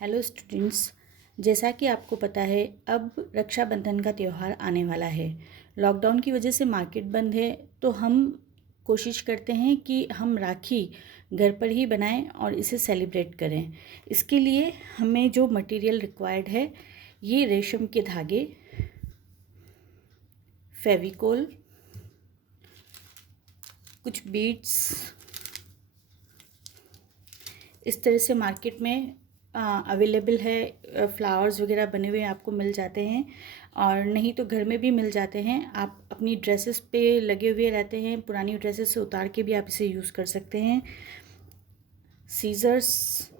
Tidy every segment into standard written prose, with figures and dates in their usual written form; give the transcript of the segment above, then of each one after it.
Hello students, जैसा कि आपको पता है अब रक्षाबंधन का त्यौहार आने वाला है। लॉकडाउन की वजह से मार्केट बंद है, तो हम कोशिश करते हैं कि हम राखी घर पर ही बनाएं और इसे सेलिब्रेट करें। इसके लिए हमें जो मटेरियल रिक्वायर्ड है, ये रेशम के धागे, फेविकोल, कुछ बीड्स, इस तरह से मार्केट में अवेलेबल है। फ्लावर्स वगैरह बने हुए आपको मिल जाते हैं, और नहीं तो घर में भी मिल जाते हैं। आप अपनी ड्रेसेस पे लगे हुए रहते हैं, पुरानी ड्रेसेस से उतार के भी आप इसे यूज़ कर सकते हैं। सीजर्स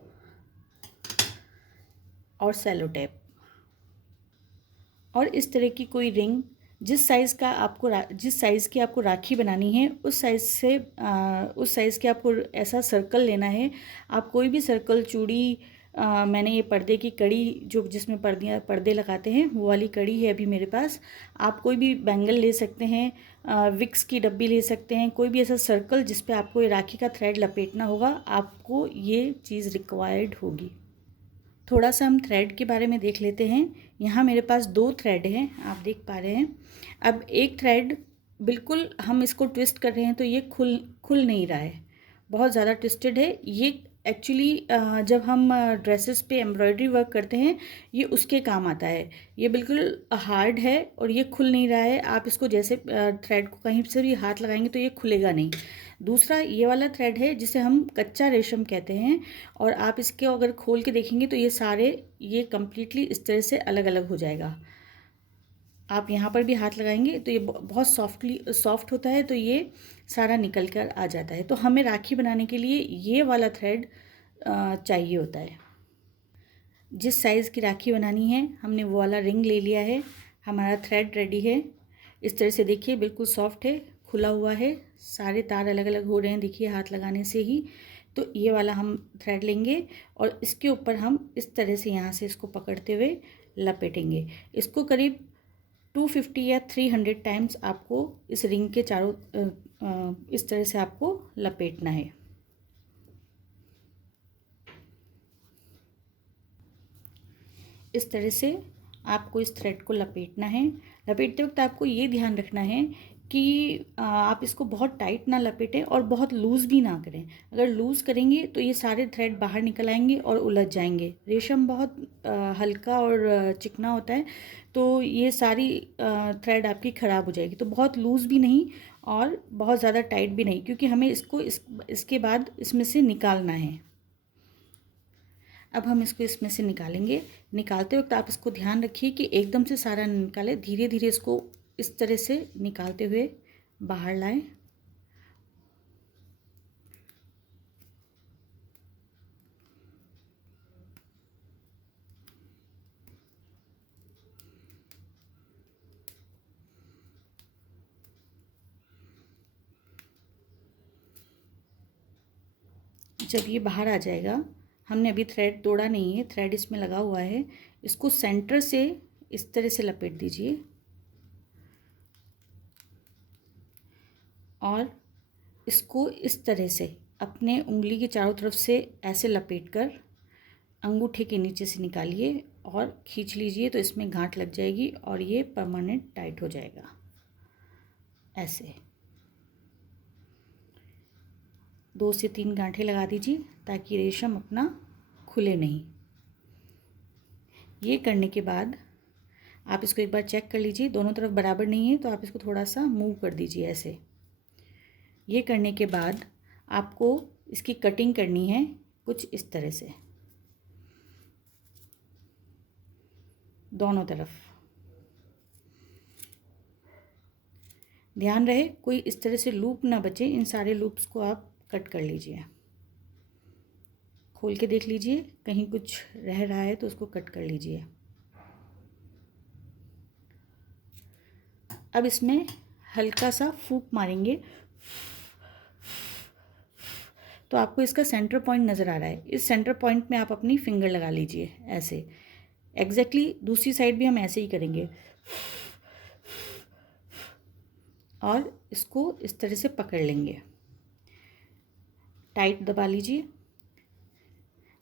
और सेलो टेप, और इस तरह की कोई रिंग, जिस साइज़ की आपको राखी बनानी है उस साइज़ के आपको ऐसा सर्कल लेना है। आप कोई भी सर्कल, चूड़ी, मैंने ये पर्दे की कड़ी, जो जिसमें पर्दे लगाते हैं, वो वाली कड़ी है अभी मेरे पास। आप कोई भी बैंगल ले सकते हैं, विक्स की डब्बी ले सकते हैं, कोई भी ऐसा सर्कल जिस पे आपको ये राखी का थ्रेड लपेटना होगा, आपको ये चीज़ रिक्वायर्ड होगी। थोड़ा सा हम थ्रेड के बारे में देख लेते हैं। यहाँ मेरे पास 2 थ्रेड हैं, आप देख पा रहे हैं। अब एक थ्रेड बिल्कुल हम इसको ट्विस्ट कर रहे हैं तो ये खुल नहीं रहा है, बहुत ज़्यादा ट्विस्टेड है ये। एक्चुअली जब हम ड्रेसेस पे एम्ब्रॉयडरी वर्क करते हैं, ये उसके काम आता है। ये बिल्कुल हार्ड है और ये खुल नहीं रहा है। आप इसको जैसे थ्रेड को कहीं से भी हाथ लगाएंगे तो ये खुलेगा नहीं। दूसरा ये वाला थ्रेड है जिसे हम कच्चा रेशम कहते हैं, और आप इसके अगर खोल के देखेंगे तो ये कम्प्लीटली इस तरह से अलग अलग हो जाएगा। आप यहाँ पर भी हाथ लगाएंगे तो ये बहुत सॉफ्ट होता है, तो ये सारा निकल कर आ जाता है। तो हमें राखी बनाने के लिए ये वाला थ्रेड चाहिए होता है। जिस साइज़ की राखी बनानी है, हमने वो वाला रिंग ले लिया है। हमारा थ्रेड रेडी है। इस तरह से देखिए, बिल्कुल सॉफ्ट है, खुला हुआ है, सारे तार अलग अलग हो रहे हैं, देखिए हाथ लगाने से ही। तो ये वाला हम थ्रेड लेंगे और इसके ऊपर हम इस तरह से यहाँ से इसको पकड़ते हुए लपेटेंगे। इसको करीब 250 या 300 टाइम्स आपको इस रिंग के चारों इस तरह से आपको लपेटना है। इस तरह से आपको इस थ्रेड को लपेटना है। लपेटते वक्त आपको ये ध्यान रखना है कि आप इसको बहुत टाइट ना लपेटें और बहुत लूज़ भी ना करें। अगर लूज़ करेंगे तो ये सारे थ्रेड बाहर निकल आएंगे और उलझ जाएंगे। रेशम बहुत हल्का और चिकना होता है, तो ये सारी थ्रेड आपकी ख़राब हो जाएगी। तो बहुत लूज़ भी नहीं और बहुत ज़्यादा टाइट भी नहीं, क्योंकि हमें इसके बाद इसमें से निकालना है। अब हम इसको इसमें से निकालेंगे। निकालते वक्त आप इसको ध्यान रखिए कि एकदम से सारा निकालें, धीरे धीरे इसको इस तरह से निकालते हुए बाहर लाएं। जब ये बाहर आ जाएगा, हमने अभी थ्रेड तोड़ा नहीं है, थ्रेड इसमें लगा हुआ है। इसको सेंटर से इस तरह से लपेट दीजिए और इसको इस तरह से अपने उंगली के चारों तरफ से ऐसे लपेटकर अंगूठे के नीचे से निकालिए और खींच लीजिए, तो इसमें गांठ लग जाएगी और ये परमानेंट टाइट हो जाएगा। ऐसे 2 से 3 गांठें लगा दीजिए ताकि रेशम अपना खुले नहीं। ये करने के बाद आप इसको एक बार चेक कर लीजिए, दोनों तरफ बराबर नहीं है तो आप इसको थोड़ा सा मूव कर दीजिए ऐसे। ये करने के बाद आपको इसकी कटिंग करनी है कुछ इस तरह से, दोनों तरफ। ध्यान रहे कोई इस तरह से लूप ना बचे, इन सारे लूप्स को आप कट कर लीजिए। खोल के देख लीजिए, कहीं कुछ रह रहा है तो उसको कट कर लीजिए। अब इसमें हल्का सा फूंक मारेंगे तो आपको इसका सेंटर पॉइंट नज़र आ रहा है। इस सेंटर पॉइंट में आप अपनी फिंगर लगा लीजिए ऐसे। एग्जैक्टली दूसरी साइड भी हम ऐसे ही करेंगे और इसको इस तरह से पकड़ लेंगे। टाइट दबा लीजिए।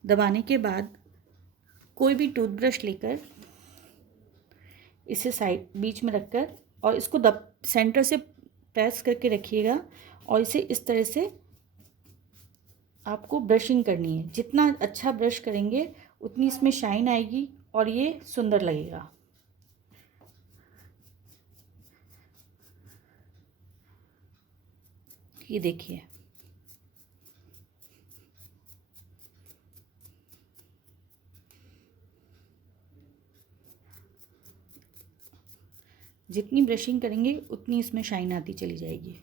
दबाने के बाद कोई भी टूथब्रश लेकर इसे साइड बीच में रखकर और इसको दब सेंटर से प्रेस करके रखिएगा और इसे इस तरह से आपको ब्रशिंग करनी है। जितना अच्छा ब्रश करेंगे उतनी इसमें शाइन आएगी और ये सुंदर लगेगा। ये देखिए, जितनी ब्रशिंग करेंगे उतनी इसमें शाइन आती चली जाएगी।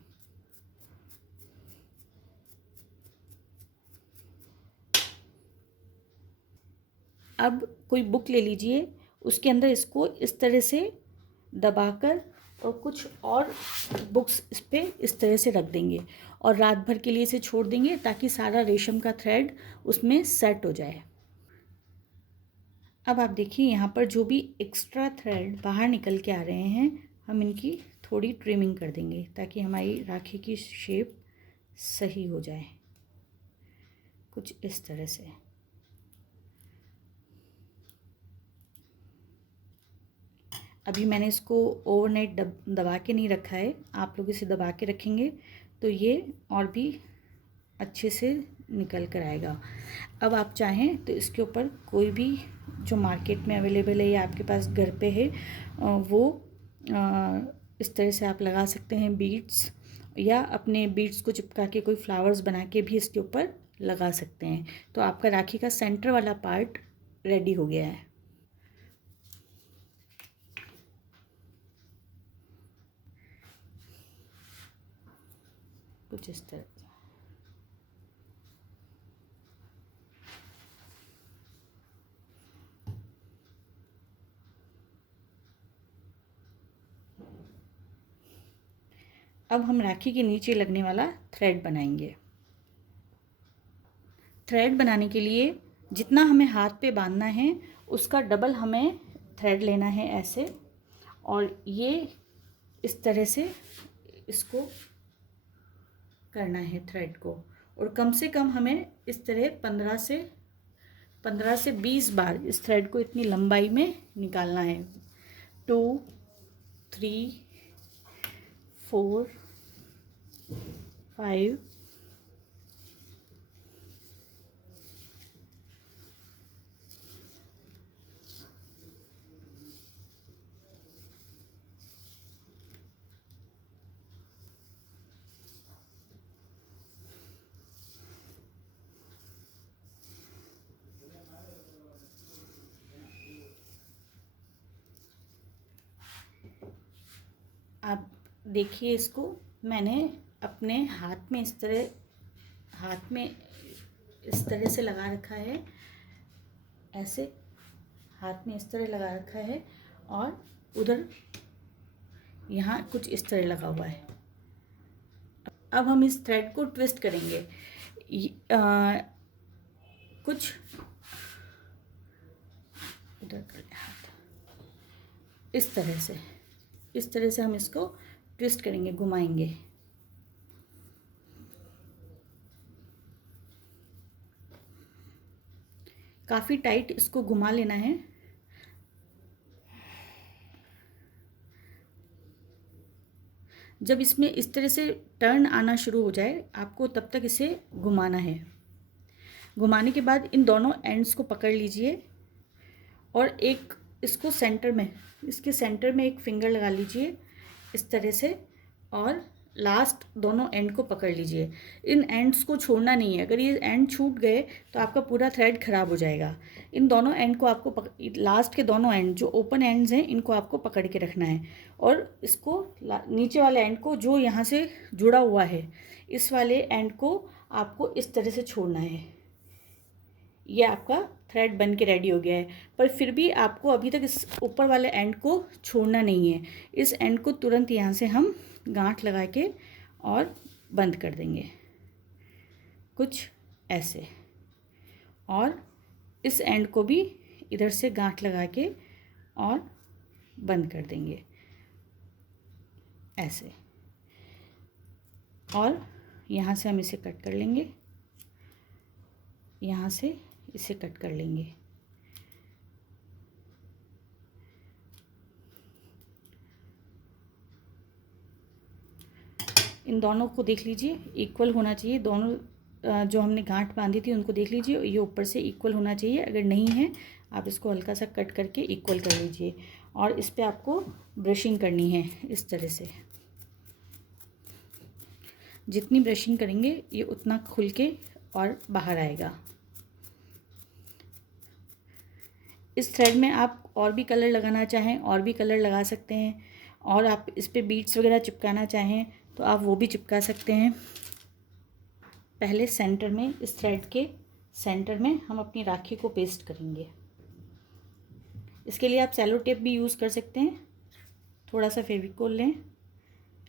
अब कोई बुक ले लीजिए, उसके अंदर इसको इस तरह से दबाकर और कुछ और बुक्स इस पर इस तरह से रख देंगे और रात भर के लिए इसे छोड़ देंगे ताकि सारा रेशम का थ्रेड उसमें सेट हो जाए। अब आप देखिए यहाँ पर जो भी एक्स्ट्रा थ्रेड बाहर निकल के आ रहे हैं, हम इनकी थोड़ी ट्रिमिंग कर देंगे ताकि हमारी राखी की शेप सही हो जाए, कुछ इस तरह से। अभी मैंने इसको ओवरनाइट दबा के नहीं रखा है, आप लोग इसे दबा के रखेंगे तो ये और भी अच्छे से निकल कर आएगा। अब आप चाहें तो इसके ऊपर कोई भी जो मार्केट में अवेलेबल है या आपके पास घर पे है वो इस तरह से आप लगा सकते हैं बीड्स, या अपने बीड्स को चिपका के कोई फ्लावर्स बना के भी इसके ऊपर लगा सकते हैं। तो आपका राखी का सेंटर वाला पार्ट रेडी हो गया है। कुछ इस तरह। अब हम राखी के नीचे लगने वाला थ्रेड बनाएंगे। थ्रेड बनाने के लिए जितना हमें हाथ पे बांधना है उसका डबल हमें थ्रेड लेना है ऐसे, और ये इस तरह से इसको करना है थ्रेड को। और कम से कम हमें इस तरह 15 से 20 बार इस थ्रेड को इतनी लंबाई में निकालना है। 2 3 4 5 आप देखिए, इसको मैंने अपने हाथ में इस तरह से लगा रखा है, ऐसे हाथ में इस तरह लगा रखा है और उधर यहाँ कुछ इस तरह लगा हुआ है। अब हम इस थ्रेड को ट्विस्ट करेंगे। कुछ उधर कर ले हाथ, इस तरह से हम इसको ट्विस्ट करेंगे, घुमाएंगे। काफ़ी टाइट इसको घुमा लेना है। जब इसमें इस तरह से टर्न आना शुरू हो जाए आपको तब तक इसे घुमाना है। घुमाने के बाद इन दोनों एंड्स को पकड़ लीजिए और एक इसको इसके सेंटर में एक फिंगर लगा लीजिए इस तरह से, और लास्ट दोनों एंड को पकड़ लीजिए। इन एंड्स को छोड़ना नहीं है, अगर ये एंड छूट गए तो आपका पूरा थ्रेड ख़राब हो जाएगा। इन दोनों एंड को आपको लास्ट के दोनों एंड जो ओपन एंड्स हैं इनको आपको पकड़ के रखना है, और इसको नीचे वाले एंड को जो यहाँ से जुड़ा हुआ है इस वाले एंड को आपको इस तरह से छोड़ना है। ये आपका थ्रेड बन के रेडी हो गया है, पर फिर भी आपको अभी तक इस ऊपर वाले एंड को छोड़ना नहीं है। इस एंड को तुरंत यहाँ से हम गांठ लगा के और बंद कर देंगे, कुछ ऐसे। और इस एंड को भी इधर से गांठ लगा के और बंद कर देंगे ऐसे। और यहाँ से हम इसे कट कर लेंगे, यहाँ से इसे कट कर लेंगे। इन दोनों को देख लीजिए, इक्वल होना चाहिए। दोनों जो हमने गांठ बांधी थी उनको देख लीजिए, ये ऊपर से इक्वल होना चाहिए। अगर नहीं है आप इसको हल्का सा कट करके इक्वल कर लीजिए। और इस पे आपको ब्रशिंग करनी है इस तरह से। जितनी ब्रशिंग करेंगे ये उतना खुल के और बाहर आएगा। इस थ्रेड में आप और भी कलर लगाना चाहें और भी कलर लगा सकते हैं, और आप इस पे बीड्स वगैरह चिपकाना चाहें तो आप वो भी चिपका सकते हैं। पहले सेंटर में, इस थ्रेड के सेंटर में हम अपनी राखी को पेस्ट करेंगे। इसके लिए आप सेलो टेप भी यूज़ कर सकते हैं। थोड़ा सा फेविकोल लें,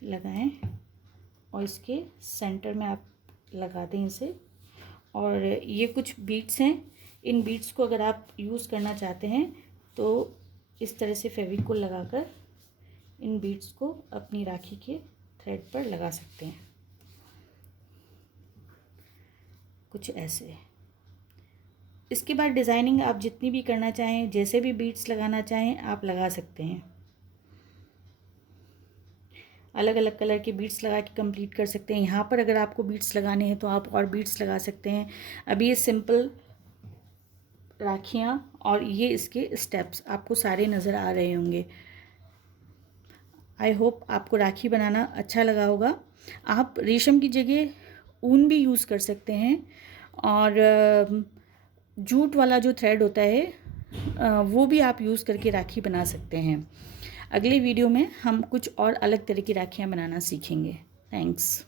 लगाएं और इसके सेंटर में आप लगा दें इसे। और ये कुछ बीड्स हैं, इन बीड्स को अगर आप यूज़ करना चाहते हैं तो इस तरह से फेविकोल लगाकर इन बीड्स को अपनी राखी के थ्रेड पर लगा सकते हैं, कुछ ऐसे। इसके बाद डिज़ाइनिंग आप जितनी भी करना चाहें, जैसे भी बीड्स लगाना चाहें आप लगा सकते हैं। अलग अलग कलर के बीड्स लगा के कंप्लीट कर सकते हैं। यहाँ पर अगर आपको बीड्स लगाने हैं तो आप और बीड्स लगा सकते हैं। अभी ये सिंपल राखियाँ और ये इसके स्टेप्स आपको सारे नज़र आ रहे होंगे। आई होप आपको राखी बनाना अच्छा लगा होगा। आप रेशम की जगह ऊन भी यूज़ कर सकते हैं, और जूट वाला जो थ्रेड होता है वो भी आप यूज़ करके राखी बना सकते हैं। अगले वीडियो में हम कुछ और अलग तरह की राखियाँ बनाना सीखेंगे। थैंक्स।